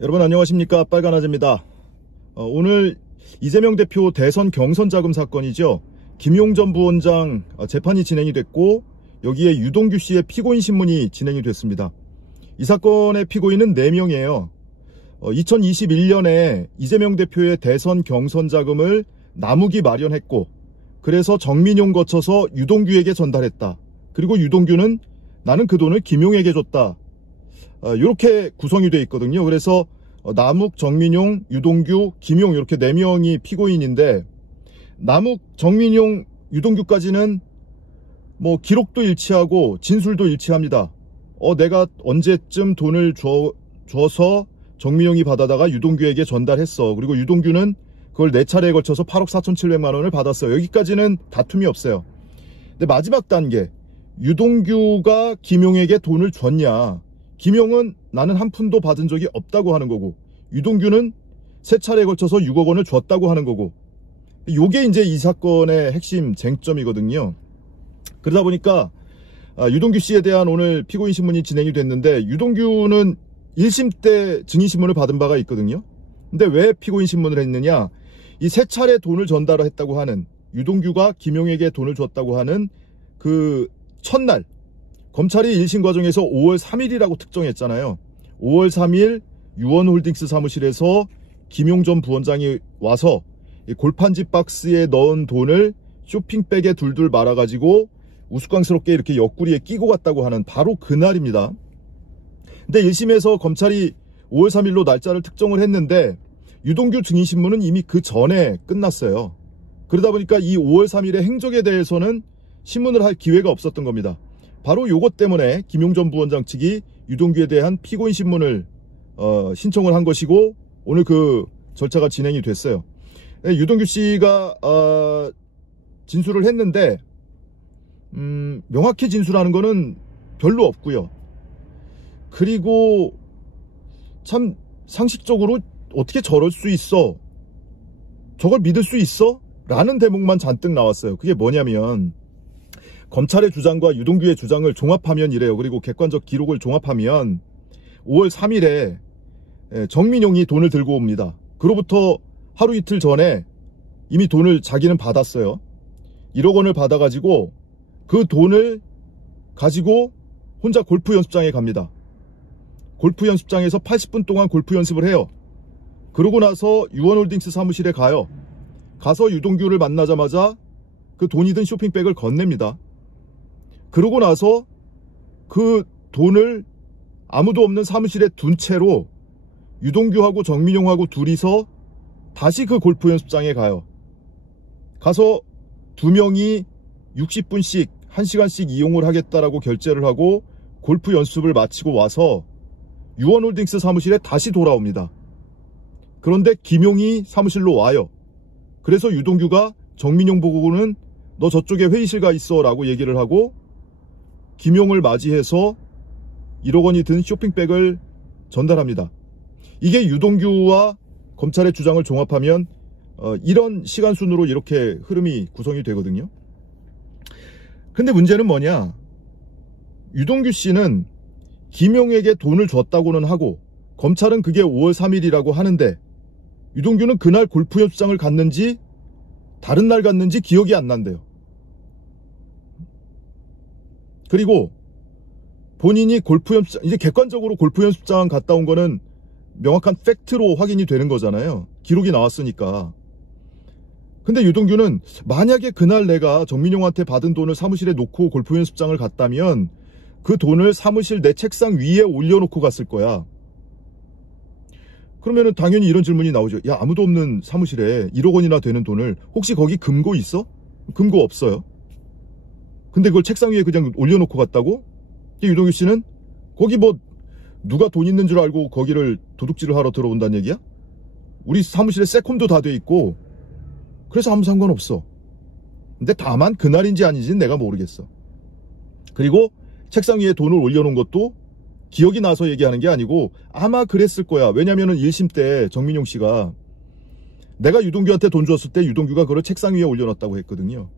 여러분 안녕하십니까, 빨간아재입니다. 오늘 이재명 대표 대선 경선 자금 사건이죠. 김용 전 부원장 재판이 진행이 됐고, 여기에 유동규 씨의 피고인 신문이 진행이 됐습니다. 이 사건의 피고인은 4명이에요. 2021년에 이재명 대표의 대선 경선 자금을 남욱이 마련했고, 그래서 정민용 거쳐서 유동규에게 전달했다. 그리고 유동규는 나는 그 돈을 김용에게 줬다. 이렇게 구성이 되어 있거든요. 그래서 남욱, 정민용, 유동규, 김용 이렇게 4명이 피고인인데, 남욱, 정민용, 유동규까지는 뭐 기록도 일치하고 진술도 일치합니다. 내가 언제쯤 돈을 줘서 정민용이 받아다가 유동규에게 전달했어. 그리고 유동규는 그걸 4차례에 걸쳐서 8억 4,700만 원을 받았어요. 여기까지는 다툼이 없어요. 근데 마지막 단계, 유동규가 김용에게 돈을 줬냐? 김용은 나는 한 푼도 받은 적이 없다고 하는 거고, 유동규는 3차례에 걸쳐서 6억 원을 줬다고 하는 거고, 요게 이제 이 사건의 핵심 쟁점이거든요. 그러다 보니까 유동규 씨에 대한 오늘 피고인 신문이 진행이 됐는데, 유동규는 1심 때 증인신문을 받은 바가 있거든요. 근데 왜 피고인 신문을 했느냐? 이 3차례 돈을 전달했다고 하는, 유동규가 김용에게 돈을 줬다고 하는 그 첫날, 검찰이 1심 과정에서 5월 3일이라고 특정했잖아요. 5월 3일 유원홀딩스 사무실에서 김용 전 부원장이 와서 골판지 박스에 넣은 돈을 쇼핑백에 둘둘 말아가지고 우스꽝스럽게 이렇게 옆구리에 끼고 갔다고 하는 바로 그날입니다. 근데 1심에서 검찰이 5월 3일로 날짜를 특정을 했는데, 유동규 증인신문은 이미 그 전에 끝났어요. 그러다 보니까 이 5월 3일의 행적에 대해서는 신문을 할 기회가 없었던 겁니다. 바로 요것 때문에 김용 전 부원장 측이 유동규에 대한 피고인 신문을 신청을 한 것이고, 오늘 그 절차가 진행이 됐어요. 유동규 씨가 진술을 했는데, 명확히 진술하는 거는 별로 없고요. 그리고 참 상식적으로 어떻게 저럴 수 있어? 저걸 믿을 수 있어? 라는 대목만 잔뜩 나왔어요. 그게 뭐냐면, 검찰의 주장과 유동규의 주장을 종합하면 이래요. 그리고 객관적 기록을 종합하면 5월 3일에 정민용이 돈을 들고 옵니다. 그로부터 하루 이틀 전에 이미 돈을 자기는 받았어요. 1억 원을 받아가지고 그 돈을 가지고 혼자 골프 연습장에 갑니다. 골프 연습장에서 80분 동안 골프 연습을 해요. 그러고 나서 유원홀딩스 사무실에 가요. 가서 유동규를 만나자마자 그 돈이 든 쇼핑백을 건넵니다. 그러고 나서 그 돈을 아무도 없는 사무실에 둔 채로 유동규하고 정민용하고 둘이서 다시 그 골프 연습장에 가요. 가서 2명이 60분씩 1시간씩 이용을 하겠다라고 결제를 하고 골프 연습을 마치고 와서 유원홀딩스 사무실에 다시 돌아옵니다. 그런데 김용이 사무실로 와요. 그래서 유동규가 정민용 보고는 너 저쪽에 회의실 가 있어 라고 얘기를 하고, 김용을 맞이해서 1억 원이 든 쇼핑백을 전달합니다. 이게 유동규와 검찰의 주장을 종합하면 이런 시간순으로 이렇게 흐름이 구성이 되거든요. 근데 문제는 뭐냐? 유동규 씨는 김용에게 돈을 줬다고는 하고, 검찰은 그게 5월 3일이라고 하는데, 유동규는 그날 골프 연습장을 갔는지 다른 날 갔는지 기억이 안 난대요. 그리고 본인이 골프 연습장, 이제 객관적으로 골프 연습장 갔다 온 거는 명확한 팩트로 확인이 되는 거잖아요. 기록이 나왔으니까. 근데 유동규는 만약에 그날 내가 정민용한테 받은 돈을 사무실에 놓고 골프 연습장을 갔다면 그 돈을 사무실 내 책상 위에 올려놓고 갔을 거야. 그러면은 당연히 이런 질문이 나오죠. 야, 아무도 없는 사무실에 1억 원이나 되는 돈을 혹시 거기 금고 있어? 금고 없어요. 근데 그걸 책상 위에 그냥 올려놓고 갔다고? 유동규 씨는 거기 뭐 누가 돈 있는 줄 알고 거기를 도둑질을 하러 들어온다는 얘기야? 우리 사무실에 세콤도 다 돼 있고, 그래서 아무 상관없어. 근데 다만 그날인지 아닌지는 내가 모르겠어. 그리고 책상 위에 돈을 올려놓은 것도 기억이 나서 얘기하는 게 아니고 아마 그랬을 거야. 왜냐면은 1심 때 정민용 씨가 내가 유동규한테 돈 줬을 때 유동규가 그걸 책상 위에 올려놨다고 했거든요.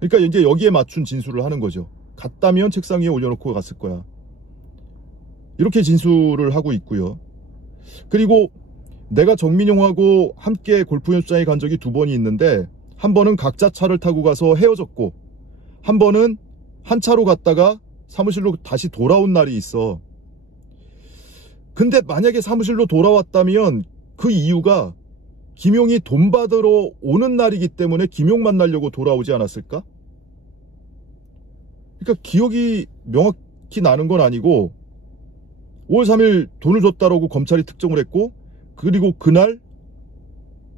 그러니까 이제 여기에 맞춘 진술을 하는 거죠. 갔다면 책상 위에 올려놓고 갔을 거야. 이렇게 진술을 하고 있고요. 그리고 내가 정민용하고 함께 골프 연습장에 간 적이 2번이 있는데, 한 번은 각자 차를 타고 가서 헤어졌고, 한 번은 한 차로 갔다가 사무실로 다시 돌아온 날이 있어. 근데 만약에 사무실로 돌아왔다면 그 이유가 김용이 돈 받으러 오는 날이기 때문에 김용 만나려고 돌아오지 않았을까? 그러니까 기억이 명확히 나는 건 아니고 5월 3일 돈을 줬다라고 검찰이 특정을 했고, 그리고 그날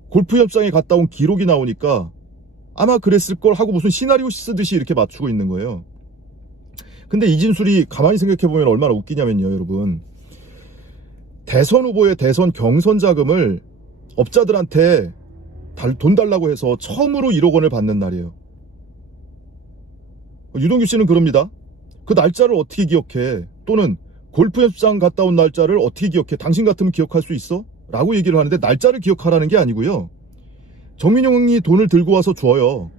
골프 연습장에 갔다 온 기록이 나오니까 아마 그랬을 걸 하고 무슨 시나리오 쓰듯이 이렇게 맞추고 있는 거예요. 근데 이 진술이 가만히 생각해보면 얼마나 웃기냐면요, 여러분. 대선 후보의 대선 경선 자금을 업자들한테 돈 달라고 해서 처음으로 1억 원을 받는 날이에요. 유동규 씨는 그럽니다. 그 날짜를 어떻게 기억해? 또는 골프 연습장 갔다 온 날짜를 어떻게 기억해? 당신 같으면 기억할 수 있어? 라고 얘기를 하는데, 날짜를 기억하라는 게 아니고요. 정민용이 돈을 들고 와서 줘요.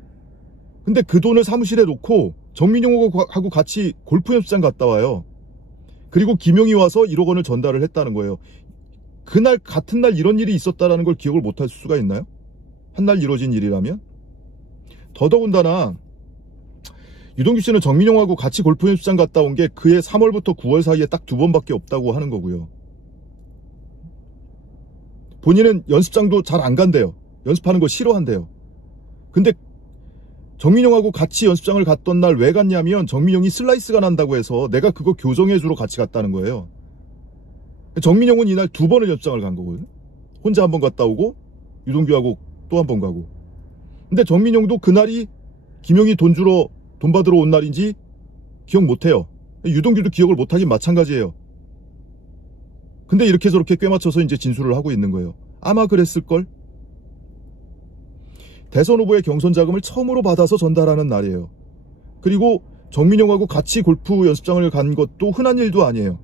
근데 그 돈을 사무실에 놓고 정민용하고 같이 골프 연습장 갔다 와요. 그리고 김용이 와서 1억 원을 전달을 했다는 거예요. 그날 같은 날 이런 일이 있었다는 걸 기억을 못할 수가 있나요? 한 날 이루어진 일이라면? 더더군다나 유동규 씨는 정민용하고 같이 골프 연습장 갔다 온 게 그해 3월부터 9월 사이에 딱 2번밖에 없다고 하는 거고요. 본인은 연습장도 잘 안 간대요. 연습하는 거 싫어한대요. 근데 정민용하고 같이 연습장을 갔던 날 왜 갔냐면 정민용이 슬라이스가 난다고 해서 내가 그거 교정해주러 같이 갔다는 거예요. 정민용은 이날 2번을 연습장을 간 거거든요. 혼자 한 번 갔다 오고 유동규하고 또 한 번 가고. 근데 정민용도 그날이 김용이 돈 받으러 온 날인지 기억 못해요. 유동규도 기억을 못하긴 마찬가지예요. 근데 이렇게 저렇게 꿰맞춰서 이제 진술을 하고 있는 거예요. 아마 그랬을걸? 대선 후보의 경선 자금을 처음으로 받아서 전달하는 날이에요. 그리고 정민용하고 같이 골프 연습장을 간 것도 흔한 일도 아니에요.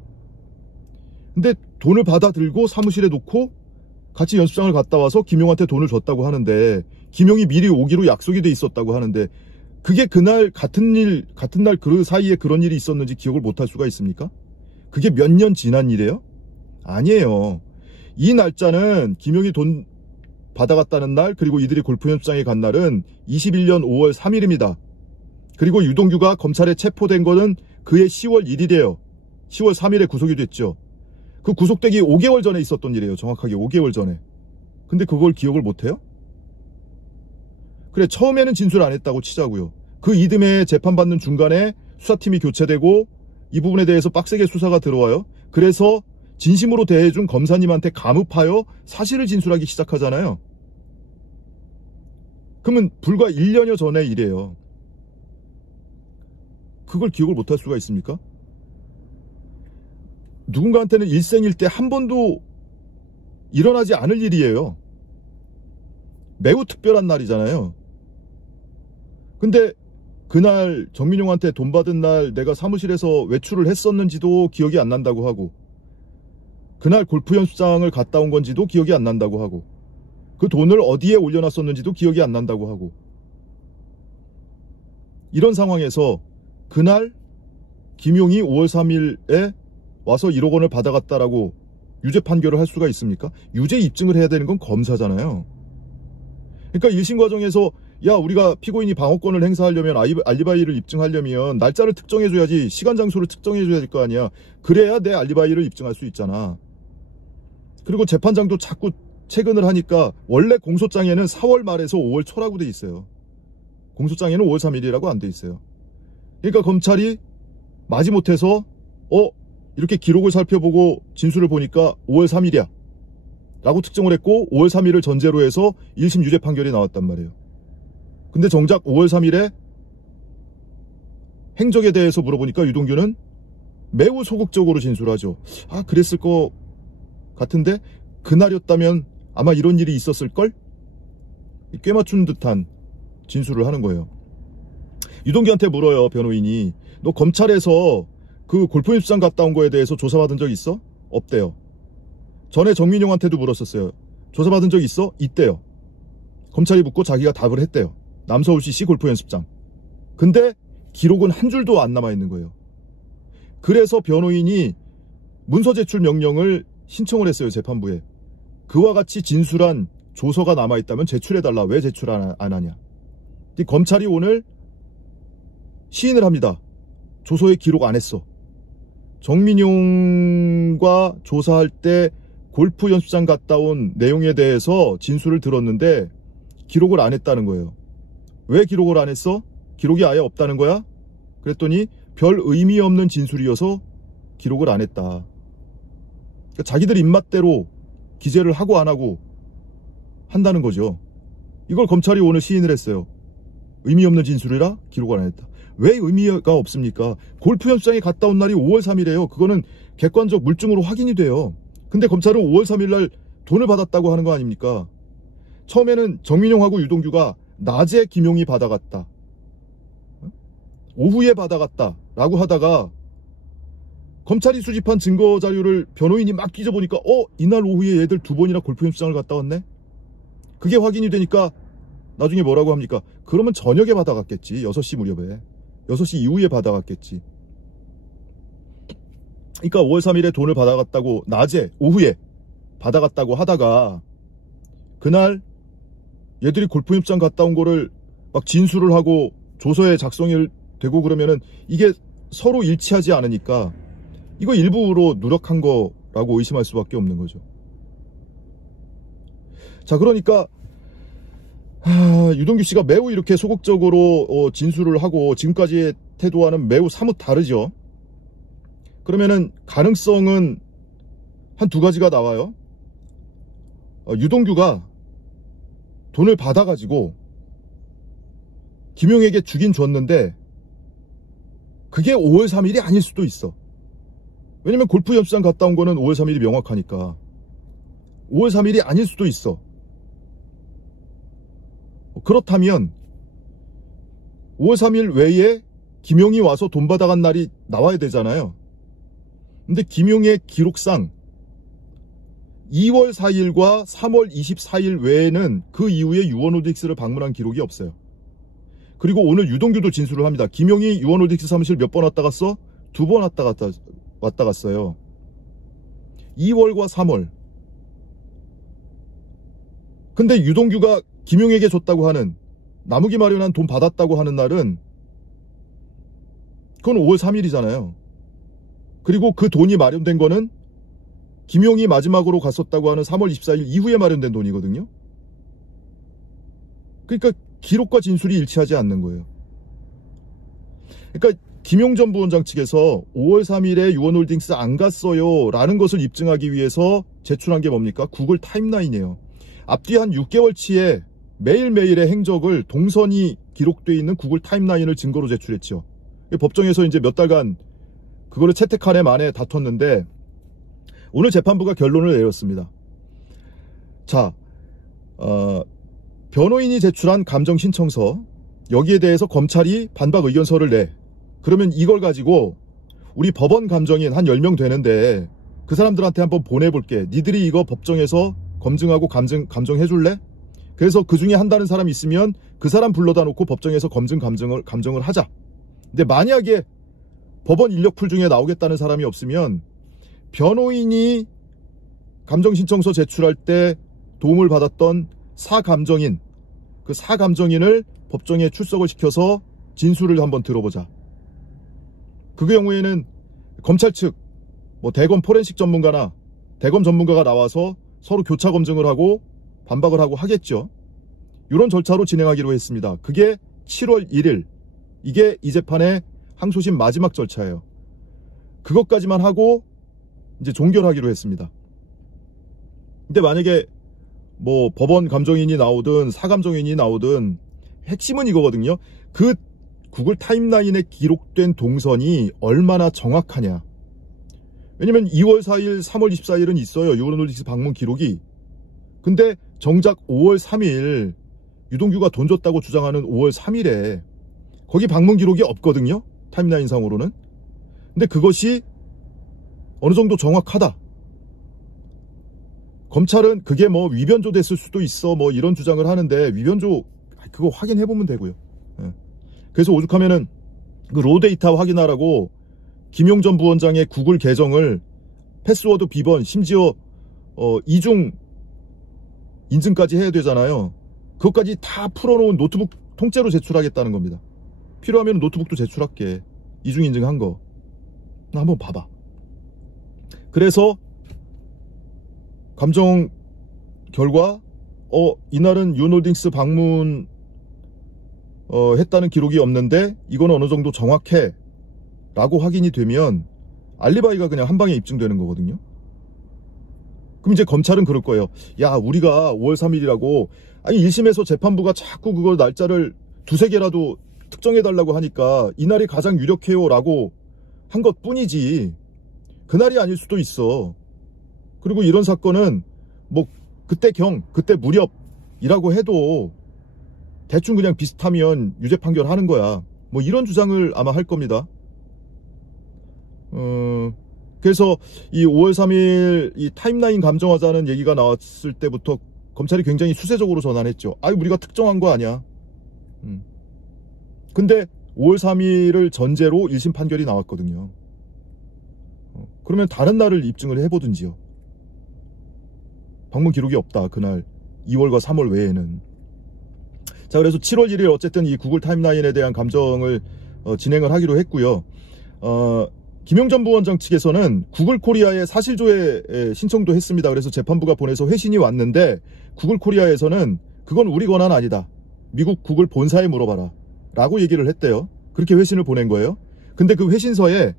근데 돈을 받아 들고 사무실에 놓고 같이 연습장을 갔다 와서 김용한테 돈을 줬다고 하는데, 김용이 미리 오기로 약속이 돼 있었다고 하는데, 그게 그날 같은 날 그 사이에 그런 일이 있었는지 기억을 못할 수가 있습니까? 그게 몇 년 지난 일이에요? 아니에요. 이 날짜는 김용이 돈 받아갔다는 날, 그리고 이들이 골프 연습장에 간 날은 21년 5월 3일입니다. 그리고 유동규가 검찰에 체포된 거는 그해 10월 1일이에요. 10월 3일에 구속이 됐죠. 그 구속되기 5개월 전에 있었던 일이에요. 정확하게 5개월 전에. 근데 그걸 기억을 못해요? 그래, 처음에는 진술 안 했다고 치자고요. 그 이듬해 재판받는 중간에 수사팀이 교체되고 이 부분에 대해서 빡세게 수사가 들어와요. 그래서 진심으로 대해준 검사님한테 감읍하여 사실을 진술하기 시작하잖아요. 그러면 불과 1년여 전의 일이에요. 그걸 기억을 못할 수가 있습니까? 누군가한테는 일생일대 한 번도 일어나지 않을 일이에요. 매우 특별한 날이잖아요. 근데 그날 정민용한테 돈 받은 날 내가 사무실에서 외출을 했었는지도 기억이 안 난다고 하고, 그날 골프 연습장을 갔다 온 건지도 기억이 안 난다고 하고, 그 돈을 어디에 올려놨었는지도 기억이 안 난다고 하고, 이런 상황에서 그날 김용이 5월 3일에 와서 1억 원을 받아갔다라고 유죄 판결을 할 수가 있습니까? 유죄 입증을 해야 되는 건 검사잖아요. 그러니까 1심 과정에서 야, 우리가 피고인이 방어권을 행사하려면, 알리바이를 입증하려면 날짜를 특정해줘야지, 시간 장소를 특정해줘야 될 거 아니야. 그래야 내 알리바이를 입증할 수 있잖아. 그리고 재판장도 자꾸 체근을 하니까 원래 공소장에는 4월 말에서 5월 초라고 돼 있어요. 공소장에는 5월 3일이라고 안 돼 있어요. 그러니까 검찰이 마지못해서 이렇게 기록을 살펴보고 진술을 보니까 5월 3일이야 라고 특정을 했고, 5월 3일을 전제로 해서 1심 유죄 판결이 나왔단 말이에요. 근데 정작 5월 3일에 행적에 대해서 물어보니까 유동규는 매우 소극적으로 진술하죠. 아, 그랬을 것 같은데 그날이었다면 아마 이런 일이 있었을걸? 꽤 맞춘 듯한 진술을 하는 거예요. 유동규한테 물어요, 변호인이. 너 검찰에서 그 골프 연습장 갔다 온 거에 대해서 조사받은 적 있어? 없대요. 전에 정민용한테도 물었었어요. 조사받은 적 있어? 있대요. 검찰이 묻고 자기가 답을 했대요. 남서울시 골프 연습장. 근데 기록은 한 줄도 안 남아있는 거예요. 그래서 변호인이 문서 제출 명령을 신청을 했어요. 재판부에. 그와 같이 진술한 조서가 남아있다면 제출해달라. 왜 제출 안 하냐. 검찰이 오늘 시인을 합니다. 조서에 기록 안 했어. 정민용과 조사할 때 골프 연습장 갔다 온 내용에 대해서 진술을 들었는데 기록을 안 했다는 거예요. 왜 기록을 안 했어? 기록이 아예 없다는 거야? 그랬더니 별 의미 없는 진술이어서 기록을 안 했다. 그러니까 자기들 입맛대로 기재를 하고 안 하고 한다는 거죠. 이걸 검찰이 오늘 시인을 했어요. 의미 없는 진술이라 기록을 안 했다. 왜 의미가 없습니까? 골프 연습장에 갔다 온 날이 5월 3일이에요. 그거는 객관적 물증으로 확인이 돼요. 근데 검찰은 5월 3일 날 돈을 받았다고 하는 거 아닙니까? 처음에는 정민용하고 유동규가 낮에 김용이 받아갔다. 오후에 받아갔다. 라고 하다가 검찰이 수집한 증거 자료를 변호인이 막 뒤져보니까 이날 오후에 얘들 2번이나 골프 연습장을 갔다 왔네? 그게 확인이 되니까 나중에 뭐라고 합니까? 그러면 저녁에 받아갔겠지. 6시 무렵에. 6시 이후에 받아갔겠지. 그러니까 5월 3일에 돈을 받아갔다고 낮에 오후에 받아갔다고 하다가 그날 얘들이 골프 연습장 갔다 온 거를 막 진술을 하고 조서에 작성이 되고 그러면은 이게 서로 일치하지 않으니까 이거 일부러 누락한 거라고 의심할 수밖에 없는 거죠. 자, 그러니까 유동규 씨가 매우 이렇게 소극적으로 진술을 하고 지금까지의 태도와는 매우 사뭇 다르죠. 그러면은 가능성은 한 2가지가 나와요. 유동규가 돈을 받아가지고 김용에게 주긴 줬는데 그게 5월 3일이 아닐 수도 있어. 왜냐면 골프 연습장 갔다 온 거는 5월 3일이 명확하니까 5월 3일이 아닐 수도 있어. 그렇다면 5월 3일 외에 김용이 와서 돈 받아간 날이 나와야 되잖아요. 근데 김용의 기록상 2월 4일과 3월 24일 외에는 그 이후에 유원홀딩스를 방문한 기록이 없어요. 그리고 오늘 유동규도 진술을 합니다. 김용이 유원홀딩스 사무실 몇 번 왔다 갔어? 2번 왔다 갔어요. 2월과 3월. 근데 유동규가 김용에게 줬다고 하는 나무기 마련한 돈 받았다고 하는 날은 그건 5월 3일이잖아요. 그리고 그 돈이 마련된 거는 김용이 마지막으로 갔었다고 하는 3월 24일 이후에 마련된 돈이거든요. 그러니까 기록과 진술이 일치하지 않는 거예요. 그러니까 김용 전 부원장 측에서 5월 3일에 유원홀딩스 안 갔어요 라는 것을 입증하기 위해서 제출한 게 뭡니까? 구글 타임라인이에요. 앞뒤 한 6개월치의 매일매일의 행적을 동선이 기록되어 있는 구글 타임라인을 증거로 제출했죠. 법정에서 이제 몇 달간 그거를 채택한 해 만에 다퉜는데 오늘 재판부가 결론을 내렸습니다. 자, 변호인이 제출한 감정 신청서 여기에 대해서 검찰이 반박 의견서를 내. 그러면 이걸 가지고 우리 법원 감정인 한 10명 되는데 그 사람들한테 한번 보내볼게. 니들이 이거 법정에서 검증하고 감정해 줄래? 그래서 그 중에 한다는 사람이 있으면 그 사람 불러다 놓고 법정에서 감정을 하자. 근데 만약에 법원 인력풀 중에 나오겠다는 사람이 없으면 변호인이 감정신청서 제출할 때 도움을 받았던 사감정인, 그 사감정인을 법정에 출석을 시켜서 진술을 한번 들어보자. 그 경우에는 검찰 측, 대검 포렌식 전문가나 대검 전문가가 나와서 서로 교차 검증을 하고 반박을 하고 하겠죠. 이런 절차로 진행하기로 했습니다. 그게 7월 1일. 이게 이 재판의 항소심 마지막 절차예요. 그것까지만 하고 이제 종결하기로 했습니다. 근데 만약에 법원 감정인이 나오든 사감정인이 나오든 핵심은 이거거든요. 그 구글 타임라인에 기록된 동선이 얼마나 정확하냐. 왜냐면 2월 4일, 3월 24일은 있어요. 유원홀딩스 방문 기록이. 근데 정작 5월 3일 유동규가 돈 줬다고 주장하는 5월 3일에 거기 방문 기록이 없거든요. 타임라인 상으로는. 근데 그것이 어느 정도 정확하다. 검찰은 그게 위변조 됐을 수도 있어 이런 주장을 하는데 위변조 그거 확인해보면 되고요. 그래서 오죽하면은 그 로 데이터 확인하라고 김용 전 부원장의 구글 계정을 패스워드 비번, 심지어 이중 인증까지 해야 되잖아요. 그것까지 다 풀어놓은 노트북 통째로 제출하겠다는 겁니다. 필요하면 노트북도 제출할게. 이중 인증한 거. 나 한번 봐봐. 그래서 감정 결과 이날은 유홀딩스 방문 했다는 기록이 없는데 이건 어느 정도 정확해 라고 확인이 되면 알리바이가 그냥 한 방에 입증되는 거거든요. 그럼 이제 검찰은 그럴 거예요. 야, 우리가 5월 3일이라고 아니 1심에서 재판부가 자꾸 그걸 날짜를 두세 개라도 특정해달라고 하니까 이날이 가장 유력해요 라고 한 것 뿐이지 그날이 아닐 수도 있어. 그리고 이런 사건은 뭐 그때 무렵이라고 해도 대충 그냥 비슷하면 유죄 판결하는 거야. 뭐 이런 주장을 아마 할 겁니다. 그래서 이 5월 3일 이 타임라인 감정하자는 얘기가 나왔을 때부터 검찰이 굉장히 수세적으로 전환했죠. 우리가 특정한 거 아니야. 근데 5월 3일을 전제로 1심 판결이 나왔거든요. 그러면 다른 날을 입증을 해보든지요. 방문 기록이 없다. 그날 2월과 3월 외에는. 자, 그래서 7월 1일 어쨌든 이 구글 타임라인에 대한 감정을 진행을 하기로 했고요. 김용전 부원장 측에서는 구글 코리아에 사실조회 신청도 했습니다. 그래서 재판부가 보내서 회신이 왔는데 구글 코리아에서는 그건 우리 권한 아니다. 미국 구글 본사에 물어봐라 라고 얘기를 했대요. 그렇게 회신을 보낸 거예요. 근데 그 회신서에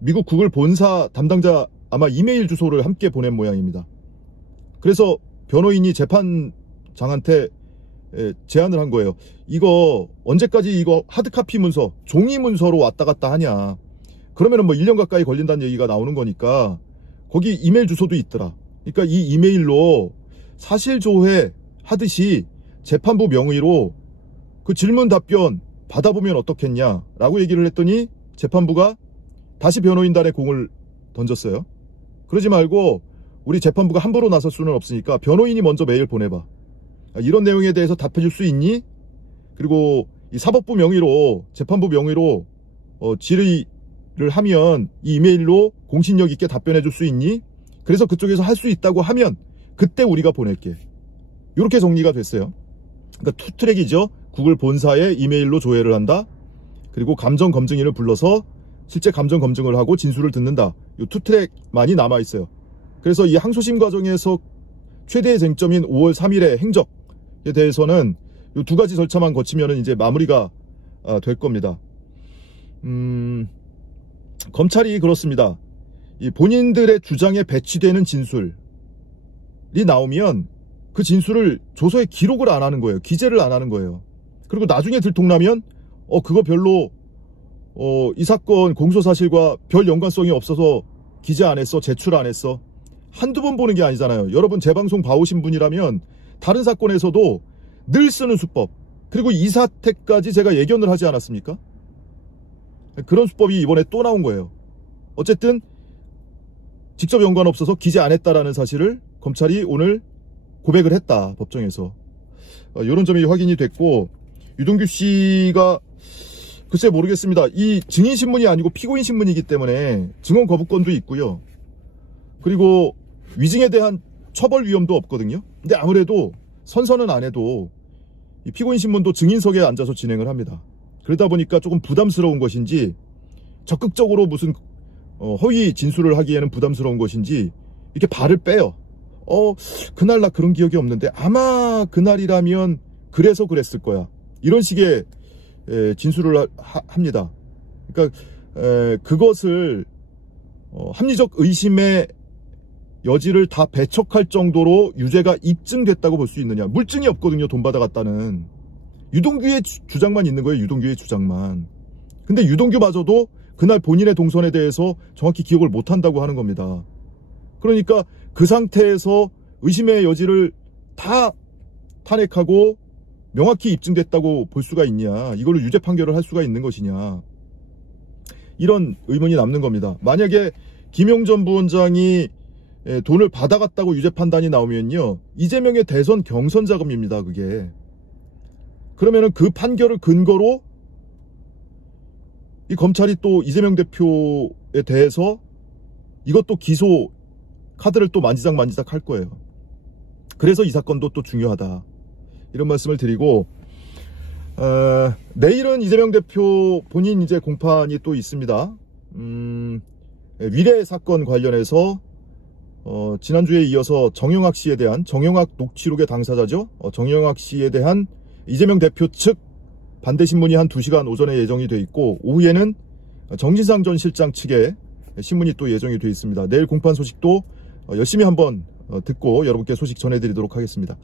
미국 구글 본사 담당자 아마 이메일 주소를 함께 보낸 모양입니다. 그래서 변호인이 재판장한테 제안을 한 거예요. 이거 언제까지 이거 하드카피 문서, 종이 문서로 왔다 갔다 하냐. 그러면은 뭐 1년 가까이 걸린다는 얘기가 나오는 거니까 거기 이메일 주소도 있더라. 그러니까 이 이메일로 사실조회 하듯이 재판부 명의로 그 질문 답변 받아보면 어떻겠냐라고 얘기를 했더니 재판부가 다시 변호인단에 공을 던졌어요. 그러지 말고 우리 재판부가 함부로 나설 수는 없으니까 변호인이 먼저 메일 보내봐. 이런 내용에 대해서 답해줄 수 있니? 그리고 이 사법부 명의로 재판부 명의로 질의를 하면 이 이메일로 공신력 있게 답변해줄 수 있니? 그래서 그쪽에서 할 수 있다고 하면 그때 우리가 보낼게. 이렇게 정리가 됐어요. 그러니까 투트랙이죠. 구글 본사에 이메일로 조회를 한다. 그리고 감정검증인을 불러서 실제 감정검증을 하고 진술을 듣는다. 이 투트랙만이 남아있어요. 그래서 이 항소심 과정에서 최대의 쟁점인 5월 3일의 행적에 대해서는 이 두 가지 절차만 거치면 이제 마무리가 될 겁니다. 검찰이 그렇습니다. 이 본인들의 주장에 배치되는 진술이 나오면 그 진술을 조서에 기록을 안 하는 거예요. 기재를 안 하는 거예요. 그리고 나중에 들통나면 그거 별로 이 사건 공소사실과 별 연관성이 없어서 기재 안 했어, 제출 안 했어. 한두 번 보는 게 아니잖아요. 여러분 제 방송 봐오신 분이라면 다른 사건에서도 늘 쓰는 수법, 그리고 이 사태까지 제가 예견을 하지 않았습니까? 그런 수법이 이번에 또 나온 거예요. 어쨌든 직접 연관 없어서 기재 안 했다라는 사실을 검찰이 오늘 고백을 했다, 법정에서. 이런 점이 확인이 됐고, 유동규 씨가 글쎄 모르겠습니다. 이 증인신문이 아니고 피고인신문이기 때문에 증언 거부권도 있고요. 그리고 위증에 대한 처벌 위험도 없거든요. 근데 아무래도 선서는 안 해도 이 피고인신문도 증인석에 앉아서 진행을 합니다. 그러다 보니까 조금 부담스러운 것인지, 적극적으로 무슨 허위 진술을 하기에는 부담스러운 것인지 이렇게 발을 빼요. 그날 나 그런 기억이 없는데 아마 그날이라면 그래서 그랬을 거야. 이런 식의 진술을 합니다. 그러니까 그것을 합리적 의심의 여지를 다 배척할 정도로 유죄가 입증됐다고 볼 수 있느냐. 물증이 없거든요. 돈 받아갔다는. 유동규의 주장만 있는 거예요. 유동규의 주장만. 근데 유동규마저도 그날 본인의 동선에 대해서 정확히 기억을 못한다고 하는 겁니다. 그러니까 그 상태에서 의심의 여지를 다 탄핵하고 명확히 입증됐다고 볼 수가 있냐. 이걸로 유죄 판결을 할 수가 있는 것이냐. 이런 의문이 남는 겁니다. 만약에 김용전 부원장이 돈을 받아갔다고 유죄 판단이 나오면요, 이재명의 대선 경선 자금입니다. 그게. 그러면은 그 판결을 근거로 이 검찰이 또 이재명 대표에 대해서 이것도 기소 카드를 또 만지작 할 거예요. 그래서 이 사건도 또 중요하다. 이런 말씀을 드리고, 내일은 이재명 대표 본인 이제 공판이 또 있습니다. 위례 사건 관련해서 지난주에 이어서 정영학 씨에 대한, 정영학 녹취록의 당사자죠. 정영학 씨에 대한 이재명 대표 측 반대 신문이 한 2시간 오전에 예정이 돼 있고, 오후에는 정진상 전 실장 측의 신문이 또 예정이 돼 있습니다. 내일 공판 소식도 열심히 한번 듣고 여러분께 소식 전해드리도록 하겠습니다.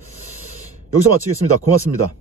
여기서 마치겠습니다. 고맙습니다.